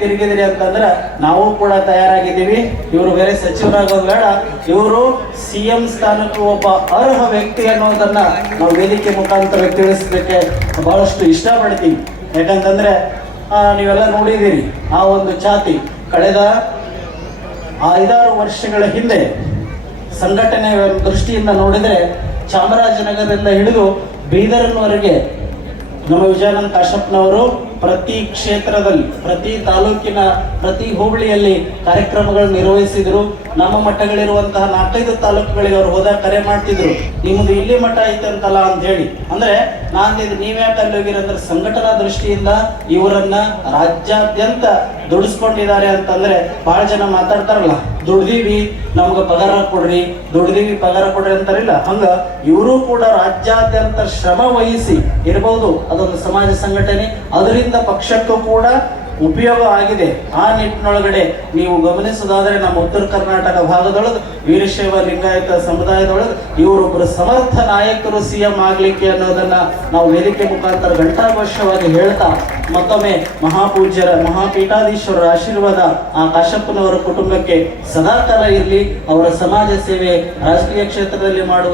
ತಿರುಗಿದ್ರಿ ಅಂತಂದ್ರೆ ನಾವು ಕೂಡ ತಯಾರಾಗಿದ್ದೀವಿ. ಇವರು ಬೇರೆ ಸಚಿವರಾಗೋದು ಬೇಡ, ಇವರು CM ಸ್ಥಾನಕ್ಕೆ ಒಬ್ಬ ಅರ್ಹ ವ್ಯಕ್ತಿ ಅನ್ನೋದನ್ನ ನಾವು ವೇದಿಕೆ ಮುಖಾಂತರ ತಿಳಿಸಲಿಕ್ಕೆ ಬಹಳಷ್ಟು ಇಷ್ಟಪಡ್ತೀವಿ. ಯಾಕಂತಂದ್ರೆ ನೀವೆಲ್ಲ ನೋಡಿದ್ದೀರಿ, ಆ ಒಂದು ಛಾತಿ ಕಳೆದ 5-6 ವರ್ಷಗಳ ಹಿಂದೆ ಸಂಘಟನೆ ದೃಷ್ಟಿಯಿಂದ ನೋಡಿದರೆ ಚಾಮರಾಜನಗರದಿಂದ ಹಿಡಿದು ಬೀದರ್ನವರೆಗೆ ನಮ್ಮ ವಿಜಯಾನಂದ ಕಾಶ್ಯಪ್ನವರು ಪ್ರತಿ ಕ್ಷೇತ್ರದಲ್ಲಿ, ಪ್ರತಿ ತಾಲೂಕಿನ, ಪ್ರತಿ ಹೋಬಳಿಯಲ್ಲಿ ಕಾರ್ಯಕ್ರಮಗಳು ನಿರ್ವಹಿಸಿದ್ರು. ನಮ್ಮ ಮಠಗಳಿರುವಂತಹ 4-5 ತಾಲೂಕುಗಳಿಗೆ ಅವರು ಹೋದಾಗ ಕರೆ ಮಾಡ್ತಿದ್ರು, ನಿಮ್ಮದು ಇಲ್ಲಿ ಮಠ ಐತೆ ಅಂತಲ್ಲ ಅಂತ ಹೇಳಿ. ಅಂದ್ರೆ ನಾನು ನೀವ್ಯಾಕೆ ಅಲ್ಲಿ ಹೋಗಿರಂದ್ರೆ ಸಂಘಟನಾ ದೃಷ್ಟಿಯಿಂದ ಇವರನ್ನ ರಾಜ್ಯಾದ್ಯಂತ ದುಡಿಸ್ಕೊಂಡಿದ್ದಾರೆ ಅಂತಂದ್ರೆ ಬಹಳ ಜನ ಮಾತಾಡ್ತಾರಲ್ಲ, ದುಡ್ದೀವಿ ನಮ್ಗೆ ಪಗಾರ ಕೊಡ್ರಿ, ದುಡ್ದೀವಿ ಪಗಾರ ಕೊಡ್ರಿ ಅಂತಾರಿಲ್ಲ, ಹಂಗ ಇವರು ಕೂಡ ರಾಜ್ಯಾದ್ಯಂತ ಶ್ರಮ ವಹಿಸಿ ಇರಬಹುದು. ಅದೊಂದು ಸಮಾಜ ಸಂಘಟನೆ, ಅದರಿಂದ ಪಕ್ಷಕ್ಕೂ ಕೂಡ ಉಪಯೋಗ ಆಗಿದೆ. ಆ ನಿಟ್ಟಿನೊಳಗಡೆ ನೀವು ಗಮನಿಸೋದಾದ್ರೆ ನಮ್ಮ ಉತ್ತರ ಕರ್ನಾಟಕ ಭಾಗದೊಳಗೆ ವೀರಶೈವ ಲಿಂಗಾಯತ ಸಮುದಾಯದೊಳಗೆ ಇವರೊಬ್ಬರು ಸಮರ್ಥ ನಾಯಕರು CM ಆಗ್ಲಿಕ್ಕೆ ಅನ್ನೋದನ್ನ ನಾವು ವೇದಿಕೆ ಮುಖಾಂತರ ಘಂಟಾಘೋಷವಾಗಿ ಹೇಳ್ತಾ, ಮತ್ತೊಮ್ಮೆ ಮಹಾಪೂಜ್ಯರ ಮಹಾಪೀಠಾಧೀಶ್ವರರ ಆಶೀರ್ವಾದ ಆ ಕಾಶ್ಯಪ್ಪನವರ ಕುಟುಂಬಕ್ಕೆ ಸದಾಕಾಲ ಇರಲಿ. ಅವರ ಸಮಾಜ ಸೇವೆ ರಾಜಕೀಯ ಕ್ಷೇತ್ರದಲ್ಲಿ ಮಾಡುವ